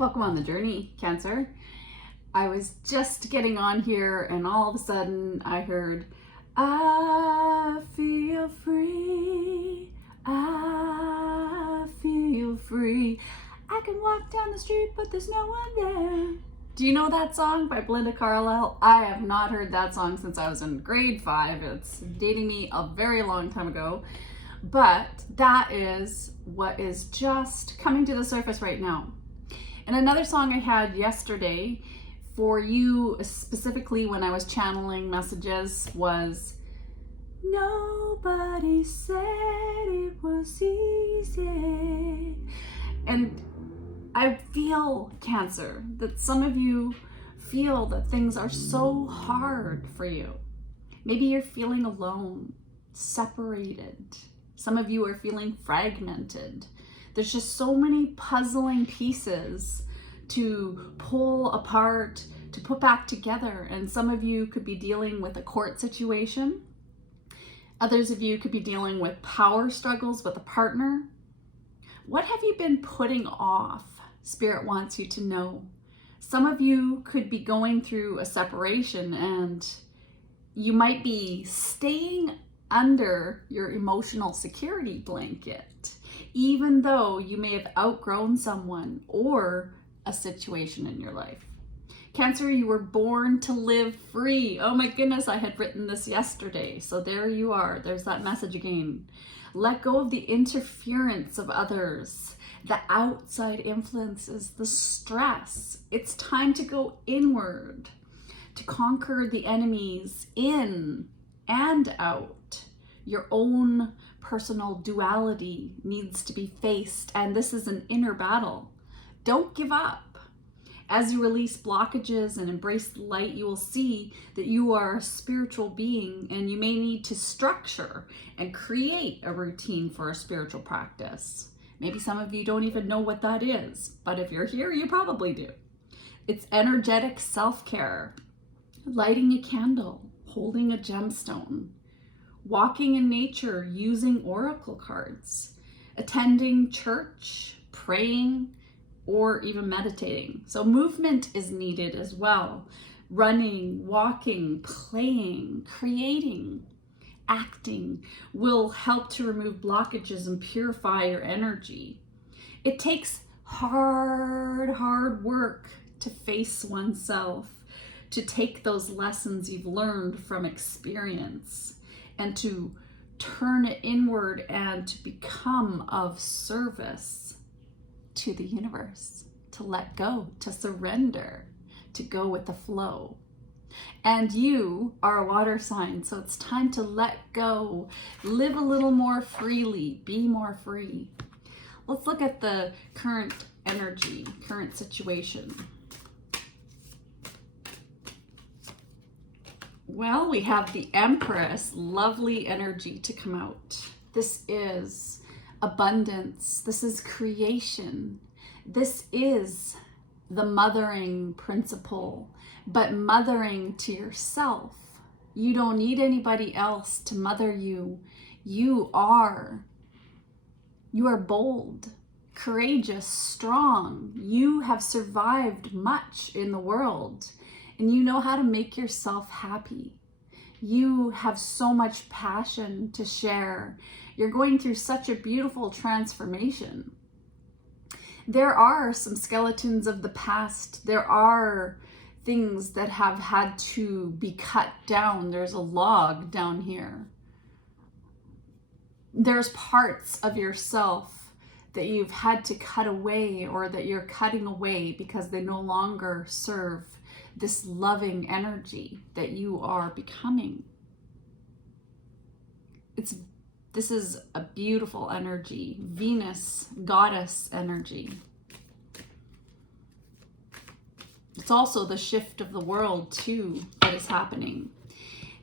Welcome on the journey, Cancer. I was just getting on here and all of a sudden I heard, I feel free, I feel free. I can walk down the street but there's no one there. Do you know that song by Belinda Carlisle? I have not heard that song since I was in grade 5. It's dating me a very long time ago. But that is what is just coming to the surface right now. And another song I had yesterday for you specifically when I was channeling messages was, nobody said it was easy. And I feel, Cancer, that some of you feel that things are so hard for you. Maybe you're feeling alone, separated. Some of you are feeling fragmented. There's just so many puzzling pieces to pull apart, to put back together. And some of you could be dealing with a court situation. Others of you could be dealing with power struggles with a partner. What have you been putting off? Spirit wants you to know. Some of you could be going through a separation and you might be staying under your emotional security blanket, even though you may have outgrown someone or a situation in your life. Cancer, you were born to live free. Oh my goodness, I had written this yesterday. So there you are. There's that message again. Let go of the interference of others, the outside influences, the stress. It's time to go inward, to conquer the enemies in and out. Your own personal duality needs to be faced, and this is an inner battle. Don't give up. As you release blockages and embrace the light, you will see that you are a spiritual being, and you may need to structure and create a routine for a spiritual practice. Maybe some of you don't even know what that is, but if you're here, you probably do. It's energetic self-care, lighting a candle, holding a gemstone, walking in nature using oracle cards, attending church, praying, or even meditating. So movement is needed as well. Running, walking, playing, creating, acting will help to remove blockages and purify your energy. It takes hard work to face oneself, to take those lessons you've learned from experience, and to turn it inward and to become of service to the universe, to let go, to surrender, to go with the flow. And you are a water sign, so it's time to let go, live a little more freely, be more free. Let's look at the current energy, current situation. Well, we have the Empress, lovely energy to come out. This is abundance. This is creation. This is the mothering principle, but mothering to yourself. You don't need anybody else to mother you. You are bold, courageous, strong. You have survived much in the world. And you know how to make yourself happy. You have so much passion to share. You're going through such a beautiful transformation. There are some skeletons of the past. There are things that have had to be cut down. There's a log down here. There's parts of yourself that you've had to cut away or that you're cutting away because they no longer serve this loving energy that you are becoming. This is a beautiful energy, Venus, goddess energy. It's also the shift of the world too that is happening.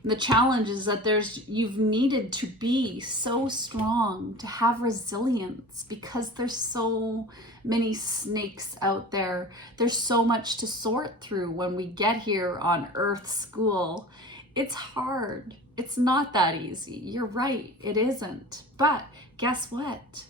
And the challenge is that you've needed to be so strong, to have resilience, because there's so many snakes out there. There's so much to sort through when we get here on Earth School. It's hard. It's not that easy. You're right, it isn't. But guess what?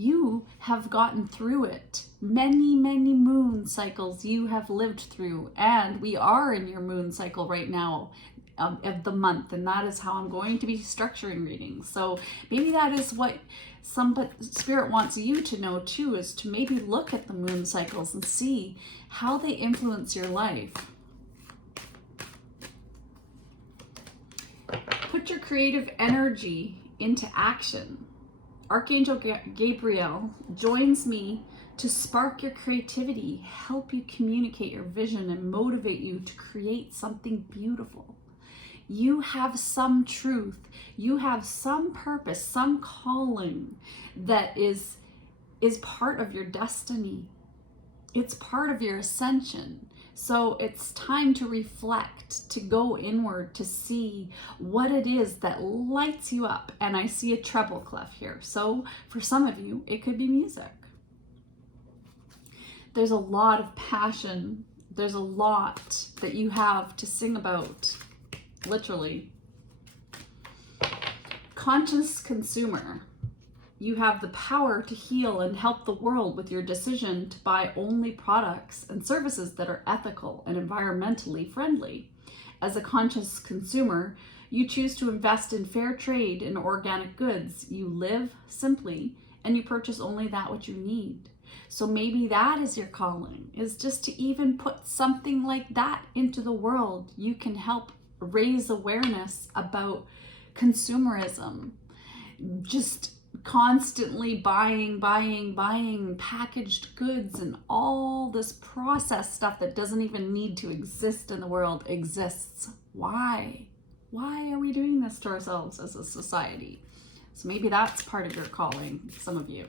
You have gotten through it. Many, many moon cycles you have lived through, and we are in your moon cycle right now of the month, and that is how I'm going to be structuring readings. So maybe that is what Spirit wants you to know too, is to maybe look at the moon cycles and see how they influence your life. Put your creative energy into action. Archangel Gabriel joins me to spark your creativity, help you communicate your vision, and motivate you to create something beautiful. You have some truth, you have some purpose, some calling that is part of your destiny. It's part of your ascension. So it's time to reflect, to go inward, to see what it is that lights you up. And I see a treble clef here. So for some of you, it could be music. There's a lot of passion. There's a lot that you have to sing about, literally. Conscious consumer. You have the power to heal and help the world with your decision to buy only products and services that are ethical and environmentally friendly. As a conscious consumer, you choose to invest in fair trade and organic goods. You live simply and you purchase only that which you need. So maybe that is your calling, is just to even put something like that into the world. You can help raise awareness about consumerism. Just constantly buying packaged goods, and all this processed stuff that doesn't even need to exist in the world exists. Why are we doing this to ourselves as a society? So maybe that's part of your calling, some of you.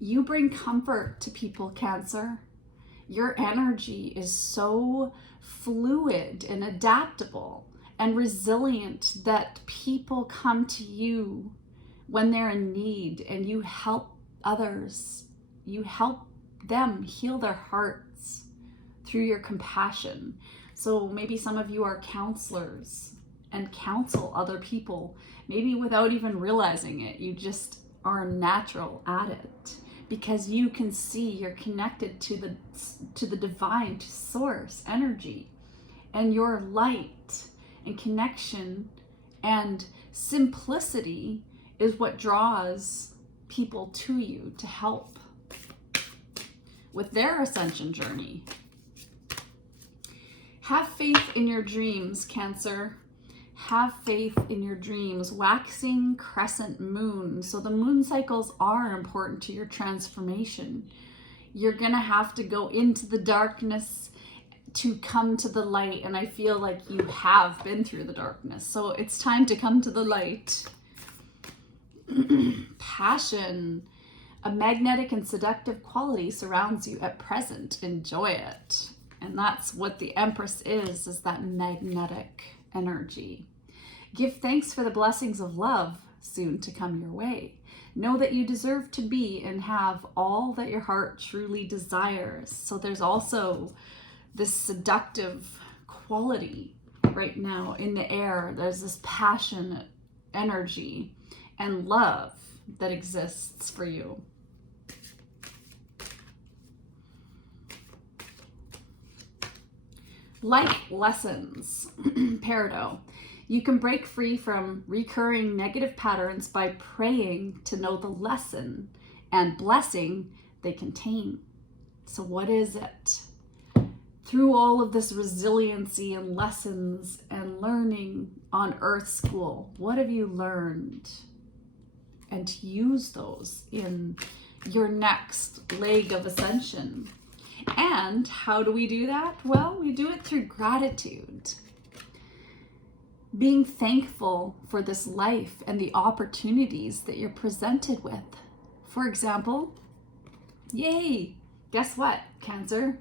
You bring comfort to people, Cancer. Your energy is so fluid and adaptable and resilient that people come to you when they're in need, and you help others. You help them heal their hearts through your compassion. So maybe some of you are counselors and counsel other people, maybe without even realizing it. You just are natural at it because you can see you're connected to the divine, to source energy, and your light and connection and simplicity is what draws people to you to help with their ascension journey. Have faith in your dreams, Cancer. Have faith in your dreams. Waxing crescent moon. So the moon cycles are important to your transformation. You're gonna have to go into the darkness to come to the light, and I feel like you have been through the darkness, so it's time to come to the light. Passion. A magnetic and seductive quality surrounds you at present. Enjoy it. And that's what the Empress is that magnetic energy. Give thanks for the blessings of love soon to come your way. Know that you deserve to be and have all that your heart truly desires. So there's also this seductive quality right now in the air. There's this passionate energy and love that exists for you. Life lessons. Peridot. You can break free from recurring negative patterns by praying to know the lesson and blessing they contain. So what is it? Through all of this resiliency and lessons and learning on Earth School, what have you learned? And to use those in your next leg of ascension. And how do we do that? Well, we do it through gratitude. Being thankful for this life and the opportunities that you're presented with. For example, yay, guess what, Cancer?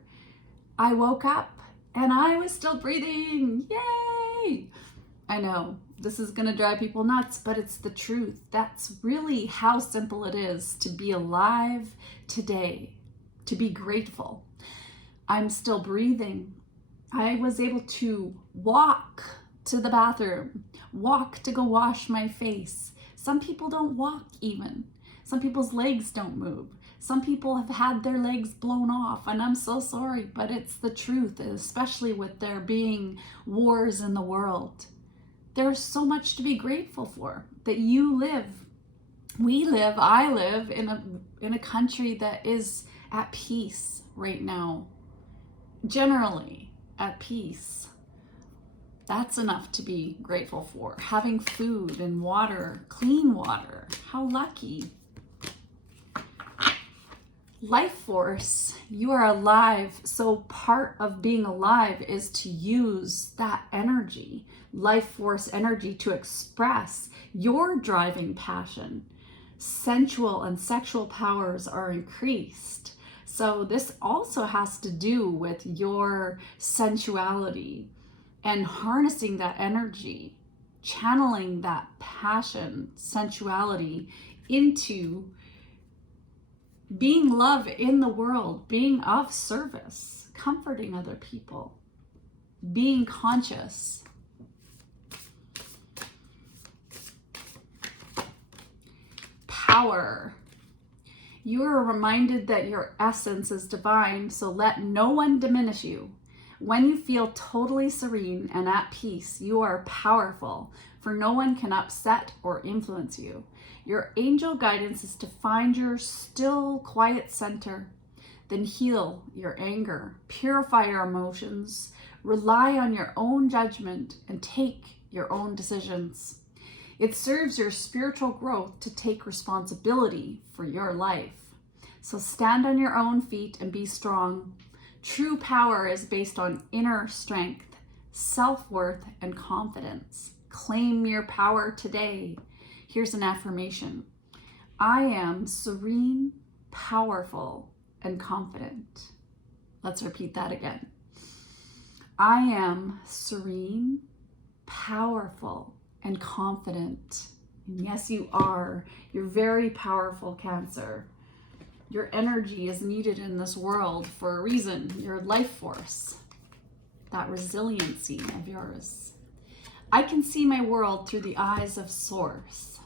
I woke up and I was still breathing. Yay! I know this is gonna drive people nuts, but it's the truth. That's really how simple it is to be alive today, to be grateful. I'm still breathing. I was able to walk to the bathroom, walk to go wash my face. Some people don't walk even. Some people's legs don't move. Some people have had their legs blown off, and I'm so sorry, but it's the truth, especially with there being wars in the world. There's so much to be grateful for, that you live, we live, I live in a country that is at peace right now. Generally at peace. That's enough to be grateful for. Having food and water, clean water. How lucky. Life force, you are alive. So part of being alive is to use that energy, life force energy, to express your driving passion. Sensual and sexual powers are increased. So this also has to do with your sensuality and harnessing that energy, channeling that passion, sensuality into being love in the world, being of service, comforting other people, being conscious. Power. You are reminded that your essence is divine, so let no one diminish you. When you feel totally serene and at peace, you are powerful, for no one can upset or influence you. Your angel guidance is to find your still, quiet center, then heal your anger, purify your emotions, rely on your own judgment, and take your own decisions. It serves your spiritual growth to take responsibility for your life. So stand on your own feet and be strong. True power is based on inner strength, self-worth, and confidence. Claim your power today. Here's an affirmation. I am serene, powerful, and confident. Let's repeat that again. I am serene, powerful, and confident. And yes, you are. You're very powerful, Cancer. Your energy is needed in this world for a reason. Your life force, that resiliency of yours. I can see my world through the eyes of Source.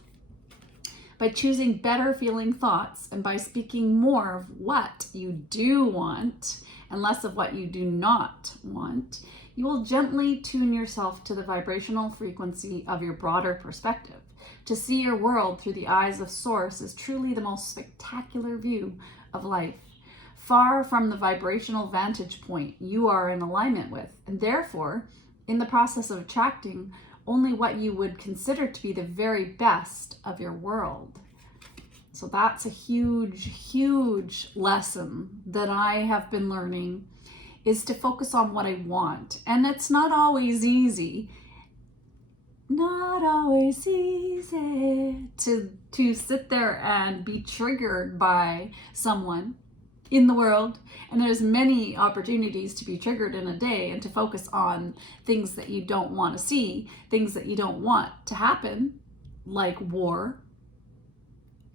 By choosing better feeling thoughts and by speaking more of what you do want and less of what you do not want, you will gently tune yourself to the vibrational frequency of your broader perspective. To see your world through the eyes of Source is truly the most spectacular view of life. Far from the vibrational vantage point you are in alignment with, and therefore, in the process of attracting only what you would consider to be the very best of your world. So that's a huge, huge lesson that I have been learning, is to focus on what I want. And it's not always easy. Not always easy to sit there and be triggered by someone in the world. And there's many opportunities to be triggered in a day and to focus on things that you don't want to see, things that you don't want to happen, like war.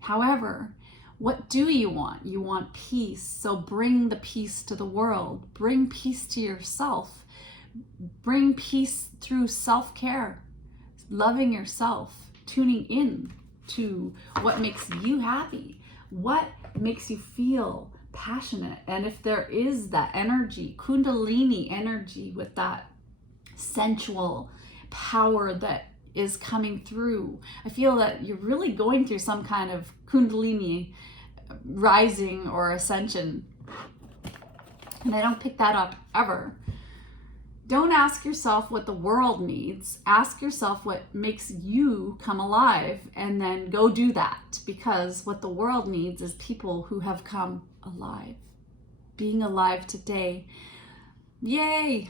However, what do you want? You want peace. So bring the peace to the world. Bring peace to yourself. Bring peace through self-care, loving yourself, tuning in to what makes you happy, what makes you feel passionate. And if there is that energy, Kundalini energy, with that sensual power that is coming through, I feel that you're really going through some kind of Kundalini rising or ascension. And I don't pick that up ever. Don't ask yourself what the world needs. Ask yourself what makes you come alive, and then go do that. Because what the world needs is people who have come alive. Being alive today. Yay!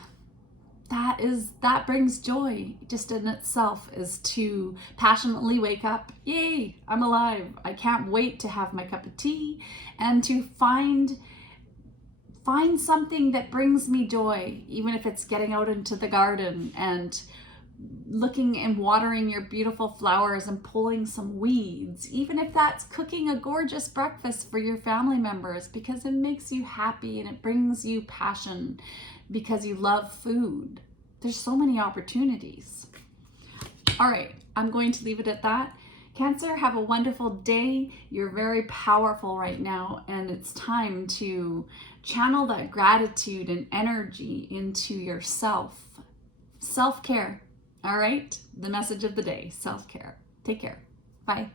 That brings joy just in itself, is to passionately wake up. Yay! I'm alive. I can't wait to have my cup of tea and to find something that brings me joy, even if it's getting out into the garden and looking and watering your beautiful flowers and pulling some weeds, even if that's cooking a gorgeous breakfast for your family members, because it makes you happy and it brings you passion because you love food. There's so many opportunities. All right, I'm going to leave it at that. Cancer, have a wonderful day. You're very powerful right now, and it's time to channel that gratitude and energy into yourself. Self-care. All right, the message of the day, self-care. Take care. Bye.